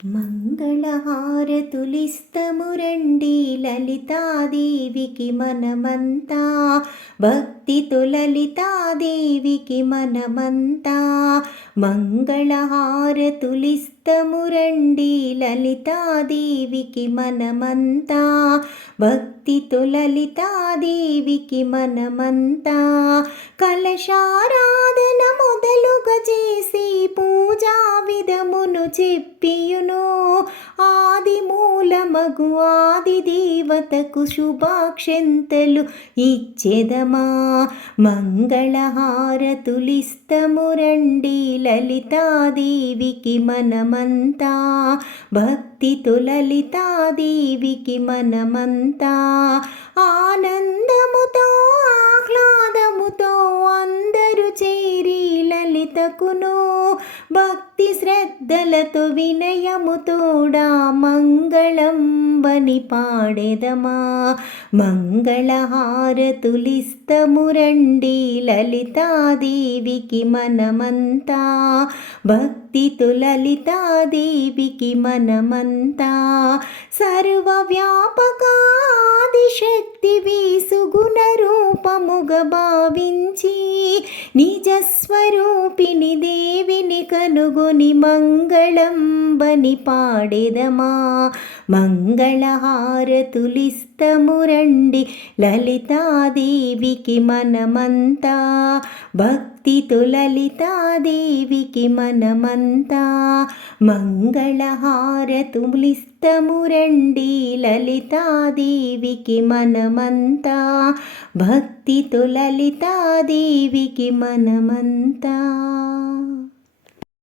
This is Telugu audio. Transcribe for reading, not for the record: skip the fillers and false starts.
మంగళహారతులిస్తము రండి లలితాదేవికి మనమంతా, భక్తితో లలితాదేవికి మనమంతా. మంగళహారతులిస్తము రండి లలితాదేవికి మనమంతా, భక్తితో లలితాదేవికి మనమంతా. కలశారాధన మొదలుగా చేసి పూజా విధమును చెప్పియును, ఆది మూలమగు ఆది దేవతకు శుభాక్షంతలు ఇచ్చెదమా. మంగళహారతులిస్తము రండి లలితాదేవికి మనమంతా, భక్తితో లలితాదేవికి మనమంతా. ఆనందముతో ఆహ్లాదముతో అందరూ చేరి లలితకును, భక్తి శ్రద్ధలతో వినయముతోడా మంగళం బని పాడెదమా. మంగళహారతులిస్తము రండి లలితాదేవికి మనమంతా, భక్తితో లలితాదేవికి మనమంతా. సర్వవ్యాపక ఆదిశక్తివి సుగుణ రూపముగా భావించి, నిజస్వరూపిణి దేవిని కనుగొని మంగళం బని పాడెదమా. మంగళహారతులిస్తము రండి లలితాదేవికి మనమంతా, భక్తితో లలితాదేవికి మనమంతా. మంగళహారతులిస్తము రండి లలితాదేవికి మనమంతా, భక్తితో లలితాదేవికి మనమంతా.